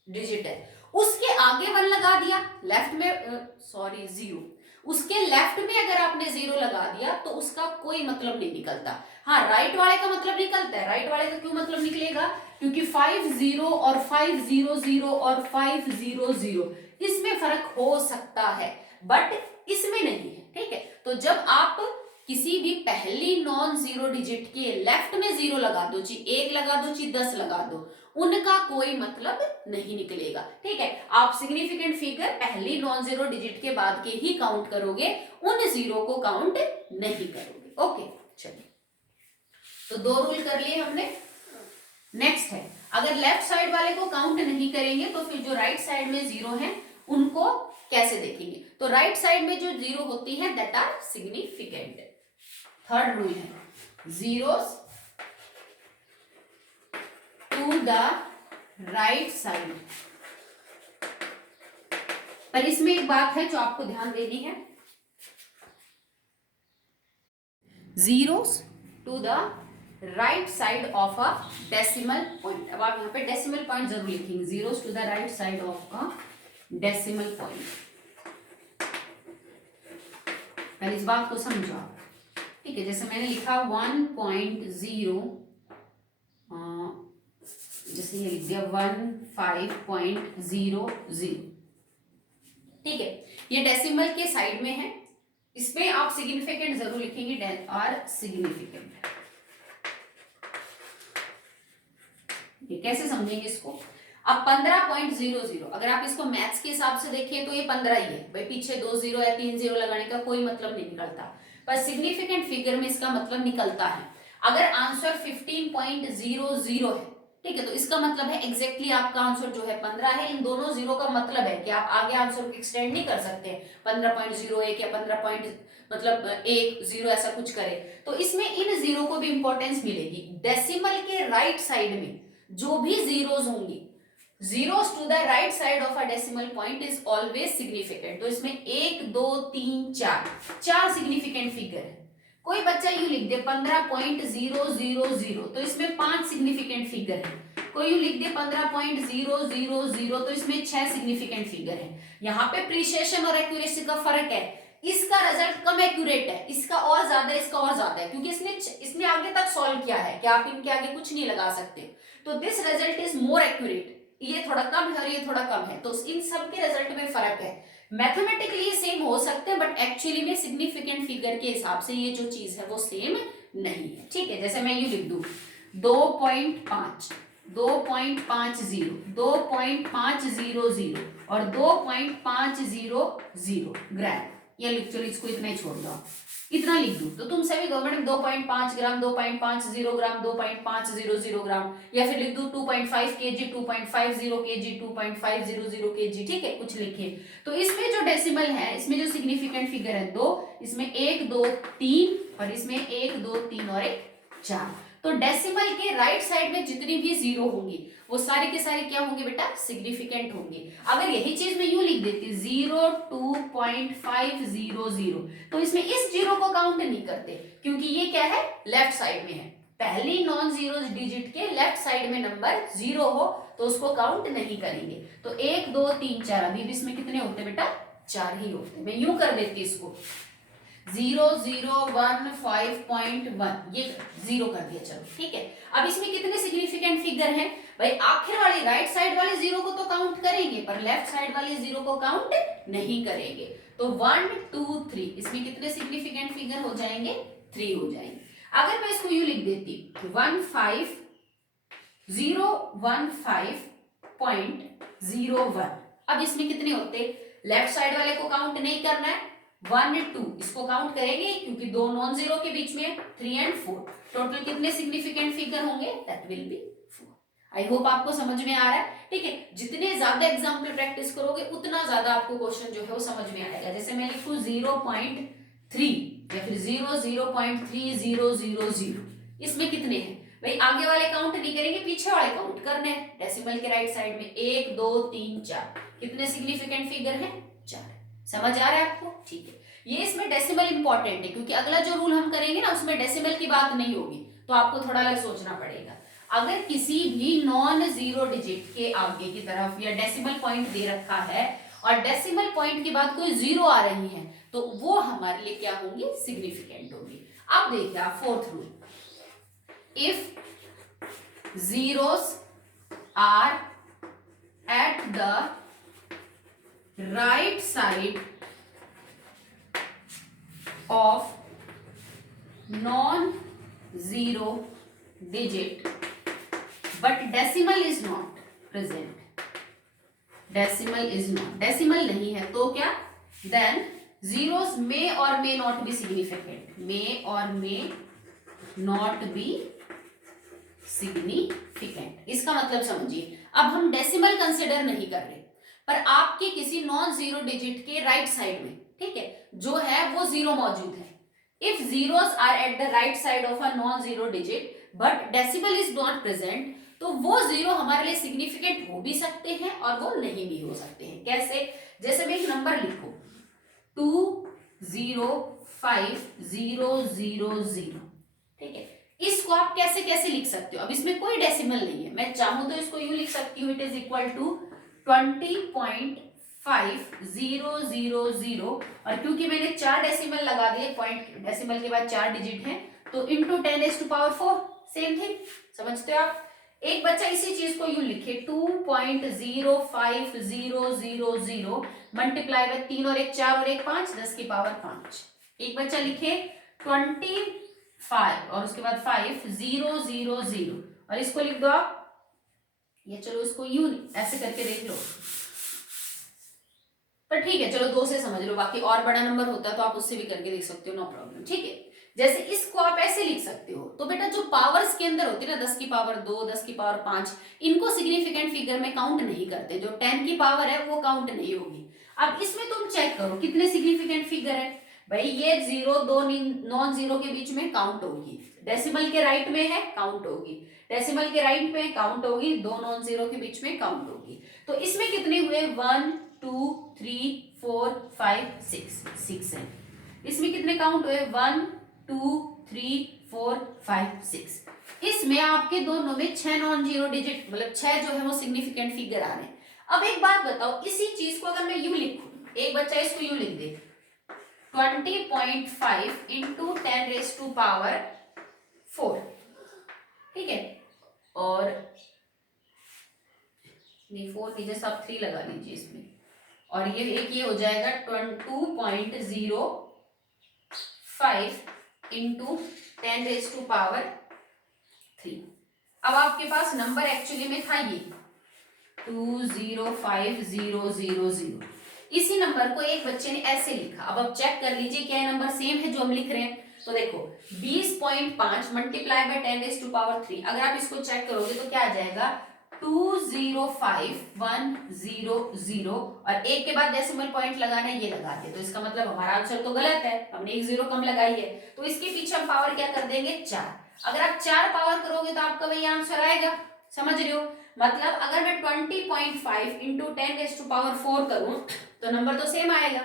डिजिट है, उसके आगे 1 लगा दिया, लेफ्ट में सॉरी जीरो, उसके लेफ्ट में अगर आपने जीरो लगा दिया तो उसका कोई मतलब नहीं निकलता। हाँ, राइट वाले का मतलब निकलता है। राइट वाले का क्यों मतलब निकलेगा? क्योंकि 50 और 500 और 500 इसमें फर्क हो सकता है, बट इसमें नहीं है, ठीक है। तो जब आप किसी भी पहली नॉन जीरो डिजिट के लेफ्ट में जीरो लगा दो, ची 1 लगा दो, ची 10 लगा दो, उनका कोई मतलब नहीं निकलेगा, ठीक है। आप सिग्निफिकेंट फिगर पहली नॉन जीरो डिजिट के बाद के ही काउंट करोगे, उन जीरो को काउंट नहीं करोगे। ओके, चलिए, तो 2 रूल कर लिए हमने। नेक्स्ट है, अगर लेफ्ट साइड वाले को काउंट नहीं करेंगे तो फिर जो राइट साइड में जीरो है उनको कैसे देखेंगे? तो राइट साइड में जो जीरो होती है that are significant. Third rule है, zeros to the right side. पर इसमें एक बात है जो आपको ध्यान देनी है, zeros to the right side of a decimal point. अब आप यहाँ पे डेसिमल पॉइंट जरूर लिखेंगे, zeros to the right side of a decimal point. पहले इस बात को समझो आप, ठीक है। जैसे मैंने लिखा 1.0, जैसे ये लिख दिया 15.00, ठीक है। ये डेसिमल के साइड में है, इसमें आप सिग्निफिकेंट जरूर लिखेंगे और सिग्निफिकेंट। कैसे समझेंगे इसको? अब 15.00 अगर आप इसको मैथ्स के हिसाब से देखें तो ये 15 ही है भाई, पीछे 2 0 या 3 0 लगाने का कोई मतलब नहीं निकलता, पर सिग्निफिकेंट फिगर में इसका मतलब निकलता है। अगर आंसर 15.00 है, ठीक है, तो इसका मतलब है एग्जैक्टली आपका आंसर जो है 15 है। इन दोनों जीरो का मतलब है कि आप आगे आंसर को एक्सटेंड नहीं कर सकते 15.01 या 15.10 ऐसा कुछ करें, तो इसमें इन जीरो को भी इंपॉर्टेंस मिलेगी। डेसिमल के राइट साइड में जो भी जीरोस होंगी, zeros to the right side of a decimal point is always significant. तो इसमें 1 2 3 4 सिग्निफिकेंट फिगर है। कोई बच्चा यूं लिख दे 15.000, तो इसमें 5 सिग्निफिकेंट फिगर है। कोई यूं लिख दे 15.000, तो इसमें 6 सिग्निफिकेंट फिगर है। यहाँ पे प्रिसिशन और एक्यूरेसी का फर्क है, इसका रिजल्ट कम एक्यूरेट है, इसका और ज्यादा, इसका और ज्यादा है, क्योंकि इसने आगे तक सॉल्व किया है कि आप इनके आगे कुछ नहीं लगा सकते, तो this result is more accurate. ये थोड़ा कम है और ये थोड़ा कम है, तो इन सब के रिजल्ट में फर्क है। मैथमेटिकली सेम हो सकते हैं, बट एक्चुअली में सिग्निफिकेंट फिगर के हिसाब से ये जो चीज है वो सेम नहीं है, ठीक है। जैसे मैं ये लिख दूं 2.5, 2.50, 2.500 और 2.500 ग्राम, या लिख चलो इसको इतना ही छोड़ दो, इतना लिख दूं, तो तुमसे भी गवर्नमेंट 2.5 ग्राम, 2.50 ग्राम, 2.500 ग्राम, या फिर लिख दूं 2.5 kg, 2.50 kg, 2.500 kg, ठीक है, कुछ लिखे। तो इसमें जो डेसिमल है, इसमें जो सिग्निफिकेंट फिगर है 2, इसमें 1 2 3 और इसमें 1 2 3 और 1 4। तो डेसिमल के राइट साइड में जितनी भी जीरो होंगी वो सारे के सारे क्या होंगे बेटा? सिग्निफिकेंट होंगे। अगर यही चीज मैं यूं लिख देती 0.2.500, तो इसमें इस जीरो को काउंट नहीं करते, क्योंकि ये क्या है? लेफ्ट साइड में है। पहली नॉन जीरो डिजिट के लेफ्ट साइड में नंबर जीरो हो तो उसको काउंट नहीं करेंगे। तो 1 2 3 4, अभी भी इसमें कितने होते बेटा? 4 ही होते। मैं यूं कर देती इसको 0015.1, ये जीरो कर दिया, चलो ठीक है। अब इसमें कितने सिग्निफिकेंट फिगर हैं भाई? आखिर वाली राइट साइड वाले जीरो को तो काउंट करेंगे, पर लेफ्ट साइड वाले जीरो को काउंट नहीं करेंगे। तो 1 2 3, इसमें कितने सिग्निफिकेंट फिगर हो जाएंगे? 3 हो जाएंगे। अगर मैं इसको यूं लिख देती 15015.01, अब इसमें कितने होते? लेफ्ट साइड वाले को काउंट नहीं करना है, 1 2 इसको काउंट करेंगे क्योंकि दो नॉन जीरो के बीच में 3 और 4, टोटल कितने सिग्निफिकेंट फिगर होंगे? That will be 4। I hope आपको समझ में आ रहा है, ठीक है। जितने ज्यादा एग्जाम्पल प्रैक्टिस करोगे उतना ज्यादा आपको क्वेश्चन जो है वो समझ में आएगा। जैसे मैं लिखूं 0.3 या फिर 0.3000, इसमें कितने हैं भाई? आगे वाले काउंट नहीं करेंगे, पीछे वाले काउंट करने हैं। डेसिमल के राइट साइड में 1 2 3 4, कितने सिग्निफिकेंट फिगर हैं? 4। समझ आ रहा है आपको? ठीक है। ये इसमें डेसिमल इंपॉर्टेंट है क्योंकि अगला जो रूल हम करेंगे ना उसमें डेसिमल की बात नहीं होगी, तो आपको थोड़ा अलग सोचना पड़ेगा। अगर किसी भी नॉन जीरो डिजिट के आगे की तरफ या डेसिमल पॉइंट दे रखा है और डेसिमल पॉइंट के बाद कोई जीरो आ रही है तो वो हमारे लिए क्या होंगी? सिग्निफिकेंट होंगी। अब देखिए आप fourth rule, if zeros are at the right side of non-zero digit but decimal is not present, decimal is not, decimal नहीं है तो क्या? then zeros may or may not be significant, may or may not be significant। इसका मतलब समझिए, अब हम decimal consider नहीं कर रहे, पर आपके किसी नॉन जीरो डिजिट के राइट साइड में, ठीक है, जो है वो जीरो मौजूद है। If zeros are at the right side of a non zero digit but decimal is not present, तो वो जीरो हमारे लिए सिग्निफिकेंट हो भी सकते हैं और वो नहीं भी हो सकते हैं। कैसे? जैसे मैं एक नंबर लिखूं 205000, ठीक है, इसको आप कैसे कैसे लिख सकते हो? अब इसमें कोई डेसिमल नहीं है, मैं चाहूं तो इसको यूं लिख सकती हूँ, इट इज इक्वल टू 20.5000, और क्योंकि मैंने 4 डेसिमल लगा दिए, पॉइंट डेसिमल के बाद 4 डिजिट हैं, तो इंटू 10⁻⁴, सेम थिंग। समझते हो आप? एक बच्चा इसी चीज को यूं लिखे 2.05000 मल्टीप्लाई बाय 3 और 1 4 और 1 5 10 की पावर 5। एक बच्चा लिखे 25 और उसके बाद 5000 और इसको लिख दो आप, ये चलो इसको यूं ऐसे करके देख लो, पर ठीक है चलो 2 से समझ लो, बाकी और बड़ा नंबर होता तो आप उससे भी करके देख सकते हो, नो प्रॉब्लम। ठीक है, जैसे इसको आप ऐसे लिख सकते हो। तो बेटा जो पावर्स के अंदर होती है ना 10 की पावर 2, 10 की पावर 5, इनको सिग्निफिकेंट फिगर में काउंट नहीं करते, जो 10 की पावर है वो काउंट नहीं होगी। अब इसमें तुम चेक करो कितने सिग्निफिकेंट फिगर है भाई, ये 0 2 नॉन जीरो के बीच में काउंट होगी, डेसिमल के राइट में है काउंट होगी, डेसिमल के राइट में काउंट होगी, 2 नॉन जीरो के बीच में काउंट होगी। तो इसमें कितने हुए 1 2 3 4 5 6 है। इसमें कितने काउंट हुए 1 2 3 4 5 6। इसमें आपके दोनों में 6 नॉन जीरो डिजिट मतलब 6 जो है वो सिग्निफिकेंट फिगर आ रहे हैं। अब एक बात बताओ, इसी चीज को अगर मैं यूं लिखूं, एक बच्चा इसको यूं लिख दे 20.5 इंटू 10⁴, ठीक है, और नहीं 4 की जैसे आप 3 लगा लीजिए इसमें, और ये एक ये हो जाएगा 2.05 इंटू 10⁻3। अब आपके पास नंबर एक्चुअली में था ये 205000। इसी नंबर को एक बच्चे ने ऐसे लिखा। अब आप चेक कर लीजिए क्या ये नंबर सेम है जो हम लिख रहे हैं। तो देखो 20.5 मल्टीप्लाई बाय 10⁻3, अगर आप इसको चेक करोगे तो क्या आ जाएगा 205100, और एक के बाद डेसिमल पॉइंट लगाना है, ये लगा दे, तो इसका मतलब हमारा आंसर तो गलत है, हमने एक जीरो कम लगाई है, तो इसके पीछे हम पावर क्या कर देंगे 4। अगर आप 4 पावर करोगे तो आपका वही आंसर आएगा, समझ रहे हो। मतलब अगर मैं 20.5 इंटू 10⁻4 करूं तो नंबर तो सेम आएगा।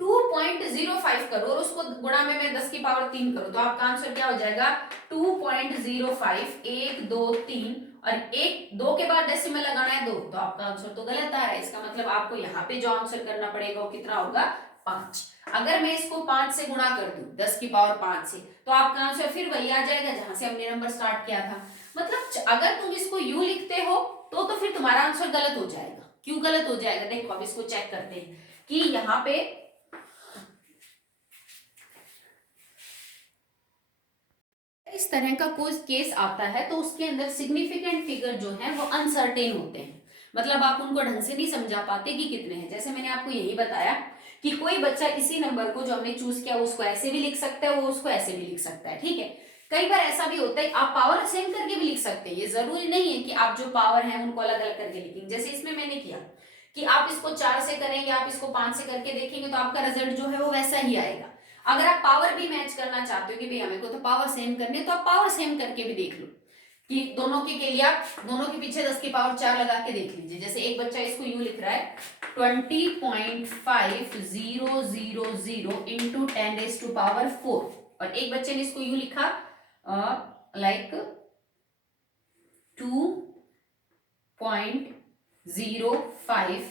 2.05 करो और उसको गुणा में मैं 10 की पावर 3 करूं तो आपका आंसर क्या हो जाएगा 2.05 1 2 3, और एक 2 के बाद डेसिमल लगाना है 2, तो आपका आंसर तो गलत आ रहा है। इसका मतलब आपको यहाँ पे जो आंसर करना पड़ेगा वो कितना होगा 5। अगर मैं इसको 5 से गुणा कर दूं 10 की पावर 5 से, तो आपका आंसर फिर वही आ जाएगा जहां से हमने नंबर स्टार्ट किया था। मतलब अगर तुम इसको यू लिखते हो तो फिर तुम्हारा आंसर गलत हो जाएगा। क्यों गलत हो जाएगा, देखो अब इसको चेक करते हैं कि यहाँ पे इस तरह का कोई केस आता है तो उसके अंदर सिग्निफिकेंट फिगर जो है वो अनसर्टेन होते हैं, मतलब आप उनको ढंग से नहीं समझा पाते कि कितने हैं। जैसे मैंने आपको यही बताया कि कोई बच्चा इसी नंबर को जो हमने चूज किया उसको ऐसे भी लिख सकता है, वो उसको ऐसे भी लिख सकता है, ठीक है। कई बार ऐसा भी होता है आप पावर सेम करके भी लिख सकते हैं, ये जरूरी नहीं है कि आप जो पावर है उनको अलग अलग करके लिखेंगे। जैसे इसमें मैंने किया कि आप इसको 4 से करेंगे, आप इसको 5 से करके देखेंगे तो आपका रिजल्ट जो है वो वैसा ही आएगा। अगर आप पावर भी मैच करना चाहते हो कि भाई हमें को तो पावर सेम करनी है, तो आप पावर सेम करके भी देख लो कि दोनों के लिए आप दोनों के पीछे 10 की पावर 4 लगा के देख लीजिए। जैसे एक बच्चा इसको यूं लिख रहा है 20.5000 इंटू 10⁻4, और एक बच्चे ने इसको यूं लिखा लाइक 2.05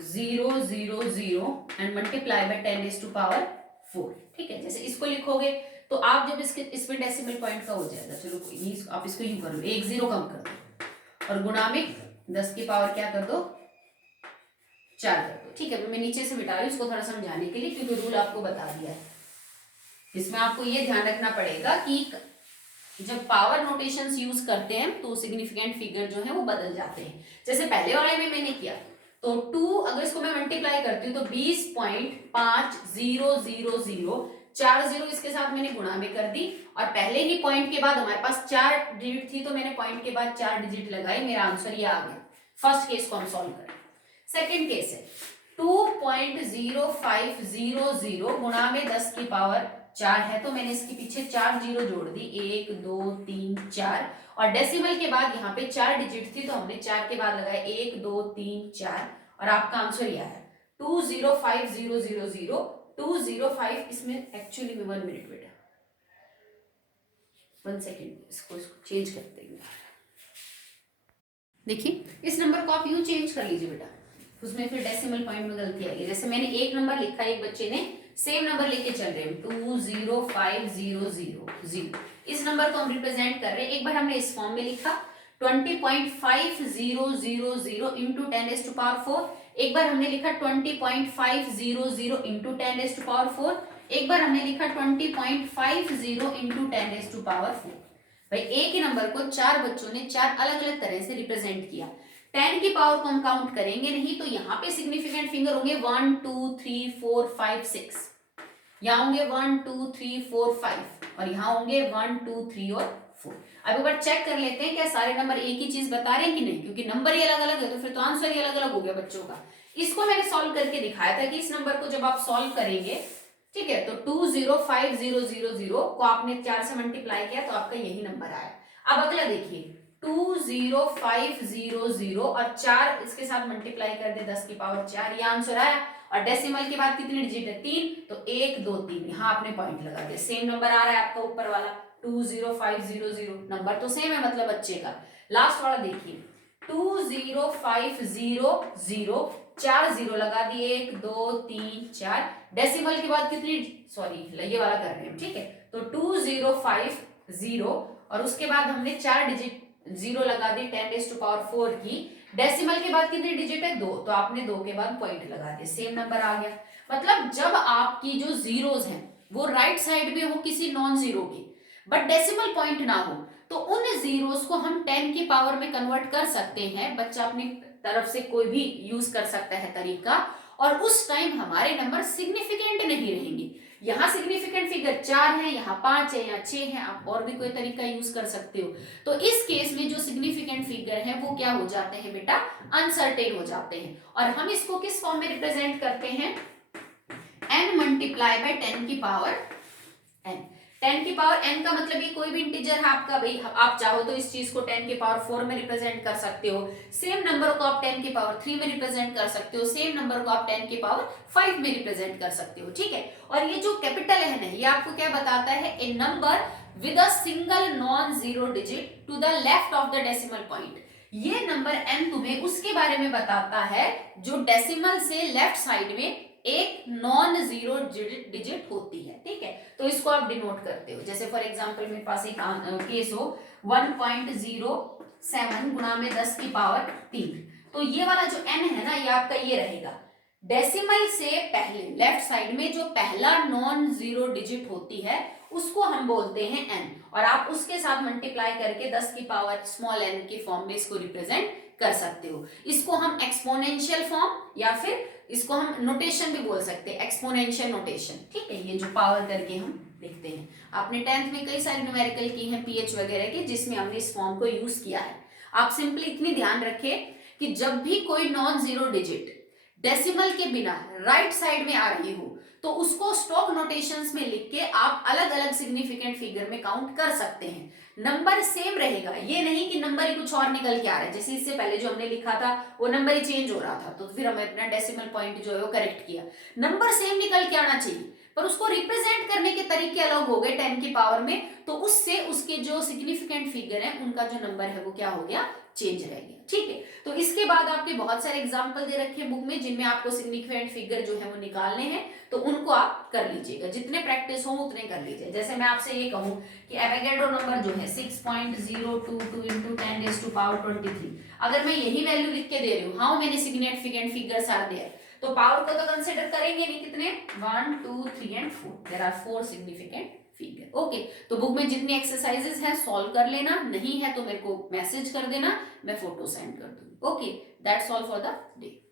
000 एंड मल्टीप्लाई बाय 10⁻4, ठीक है। जैसे इसको लिखोगे तो आप जब इसके इसमें डेसिमल पॉइंट का हो जाएगा, चलो कोई नहीं, आप इसको यूं कर लो, 1 0 कम कर दो और गुणा में 10 की पावर क्या कर दो 4 कर दो, ठीक है। मैं नीचे से मिटा रही हूँ इसको थोड़ा समझाने के लिए, क्योंकि रूल आपको बता दिया है। इसमें आपको ये ध्यान रखना पड़ेगा कि जब पावर नोटेशंस यूज करते हैं तो सिग्निफिकेंट फिगर जो है वो बदल जाते हैं। जैसे पहले वाले में मैंने किया तो 2, अगर इसको मैं मल्टीप्लाई करती हूँ तो 20.5000, 4 जीरो इसके साथ मैंने गुणा में कर दी, और पहले ही पॉइंट के बाद हमारे पास 4 डिजिट थी तो मैंने पॉइंट के बाद 4 डिजिट लगाई, मेरा आंसर ये आ गया। फर्स्ट केस को हम सॉल्व करें। सेकेंड केस है 2.0500 गुणा में 10 की पावर 4 है, तो मैंने इसके पीछे 4 जीरो जोड़ दी, 1 2 3 4, और डेसिमल के बाद यहाँ पे 4 डिजिट थी तो हमने 4 के बाद लगाए 1 2 3 4, और आपका आंसर यह है 205,000 205। इसमें एक्चुअली में 1 मिनट बेटा, 1 सेकेंड, इसको चेंज करते हैं। देखिए इस नंबर को आप यूं चेंज कर लीजिए बेटा, उसमें फिर डेसिमल पॉइंट में गलती आएगी। जैसे मैंने एक नंबर लिखा, एक बच्चे ने सेम नंबर लेके चल रहे हैं 20500 इस नंबर को हम रिप्रेजेंट कर रहे हैं। एक बार हमने इस फॉर्म में लिखा 20.5000 इंटू 10⁴। एक बार हमने लिखा 20.500 इंटू 10⁴। एक बार हमने लिखा 20.50 इंटू 10⁴। भाई एक ही नंबर को चार बच्चों ने चार अलग अलग तरह से रिप्रेजेंट किया। 10 की पावर को हम काउंट करेंगे नहीं, तो यहाँ पे सिग्निफिकेंट फिंगर होंगे 1 2 3 4 5 6, यहाँ होंगे 1 2 3 4 5 और यहाँ होंगे 1 2 3 और 4। अब एक बार चेक कर लेते हैं क्या सारे नंबर एक ही चीज बता रहे हैं कि नहीं, क्योंकि नंबर ही अलग अलग है तो फिर तो आंसर ही अलग अलग हो गया बच्चों का। इसको मैंने सॉल्व करके दिखाया था कि इस नंबर को जब आप सॉल्व करेंगे, ठीक है, तो 205000 को आपने 4 से मल्टीप्लाई किया तो आपका यही नंबर आया। अब अगला देखिए 20500 और 4 इसके साथ मल्टीप्लाई कर दे 10 की पावर 4, ये आंसर आया। और डेसिमल के बाद कितनी डिजिट है 3, तो 1 2 3 यहाँ आपने पॉइंट लगा दिया। सेम नंबर आ रहा है आपका ऊपर वाला 20500, नंबर तो सेम है मतलब बच्चे का। लास्ट वाला देखिए 20500, 4 0 लगा दिए 1 2 3 4, डेसिमल के बाद कितनी, सॉरी ये वाला कर रहे हैं, ठीक है, तो 2050 और उसके बाद हमने 4 डिजिट 0 लगा दी 10⁴ की, डेसिमल के बाद कितनी डिजिट है 2, तो आपने 2 के बाद पॉइंट लगा दिया, सेम नंबर आ गया। मतलब जब आपकी जो जीरोस हैं वो राइट साइड में हो किसी नॉन जीरो की, बट डेसिमल पॉइंट ना हो, तो उन जीरोस को हम 10 की पावर में कन्वर्ट कर सकते हैं। बच्चा अपनी तरफ से कोई भी यूज कर सकता है तरीका, और उस टाइम हमारे नंबर सिग्निफिकेंट नहीं रहेंगे। यहाँ सिग्निफिकेंट फिगर 4 है, यहाँ 5 है, यहाँ 6 है, आप और भी कोई तरीका यूज कर सकते हो। तो इस केस में जो सिग्निफिकेंट फिगर है वो क्या हो जाते हैं बेटा, अनसर्टेन हो जाते हैं। और हम इसको किस फॉर्म में रिप्रेजेंट करते हैं, n मल्टीप्लाई बाय 10 की पावर n। 10 की पावर n का मतलब ये कोई भी इंटीजर है आपका, भाई आप चाहो तो इस चीज को 10 की पावर 4 में रिप्रेजेंट कर सकते हो, सेम नंबर को आप 10 की पावर 3 में रिप्रेजेंट कर सकते हो, सेम नंबर को आप 10 की पावर 5 में रिप्रेजेंट कर सकते हो, ठीक है। और ये जो कैपिटल है ना, ये आपको क्या बताता है, a number with a single non zero digit to the left of the decimal point. ये नंबर n तुम्हें उसके बारे में बताता है जो डेसिमल से लेफ्ट साइड में एक नॉन जीरो डिजिट होती है, ठीक है। तो इसको आप डिनोट करते हो, जैसे फॉर एग्जांपल मेरे पास एक केस हो 1.07 गुणा में 10 की पावर 3, तो ये वाला जो n है ना, ये आपका ये रहेगा। डेसिमल से पहले लेफ्ट साइड में जो पहला नॉन जीरो डिजिट होती है उसको हम बोलते हैं n, और आप उसके साथ मल्टीप्लाई करके 10 की पावर स्मॉल n के फॉर्म में इसको रिप्रेजेंट कर सकते हो। इसको हम एक्सपोनेंशियल फॉर्म या फिर इसको हम नोटेशन भी बोल सकते हैं, एक्सपोनेंशियल नोटेशन, ठीक है। ये जो पावर करके हम लिखते हैं, आपने 10th में कई सारी न्यूमेरिकल की हैं पीएच वगैरह की, जिसमें हमने इस फॉर्म को यूज किया है। आप सिंपली इतनी ध्यान रखें कि जब भी कोई नॉन जीरो डिजिट डेसिमल के बिना राइट साइड में आ रही हो तो उसको स्टॉक नोटेशंस में लिख के आप अलग अलग सिग्निफिकेंट फिगर में काउंट कर सकते हैं। नंबर सेम रहेगा, ये नहीं कि नंबर ही कुछ और निकल के आ रहा है। जैसे इससे पहले जो हमने लिखा था वो नंबर ही चेंज हो रहा था, तो फिर हमने अपना डेसिमल पॉइंट जो है वो करेक्ट किया। नंबर सेम निकल के आना चाहिए, पर उसको रिप्रेजेंट करने के तरीके अलग हो गए 10 की पावर में, तो उससे उसके जो सिग्निफिकेंट फिगर है उनका जो नंबर है वो क्या हो गया, चेंज रह गया, ठीक है। तो इसके बाद आपके बहुत सारे एग्जांपल दे रखे हैं बुक में, जिनमें आपको सिग्निफिकेंट फिगर जो है वो निकालने हैं, तो उनको आप कर लीजिएगा, जितने प्रैक्टिस हो उतने कर लीजिए। जैसे मैं आपसे ये कहूं कि एवोगैड्रो नंबर जो है 6.022 इंटू 10⁻23, अगर मैं यही वैल्यू लिख के दे रही हूँ, how many significant figures are there, तो पावर को तो कंसिडर करेंगे नहीं, कितने 1 2 3 and 4, there are 4 significant figure, okay. तो बुक में जितनी एक्सरसाइजेस है सॉल्व कर लेना, नहीं है तो मेरे को मैसेज कर देना, मैं फोटो सेंड कर दूंगी, okay. That's all for the day.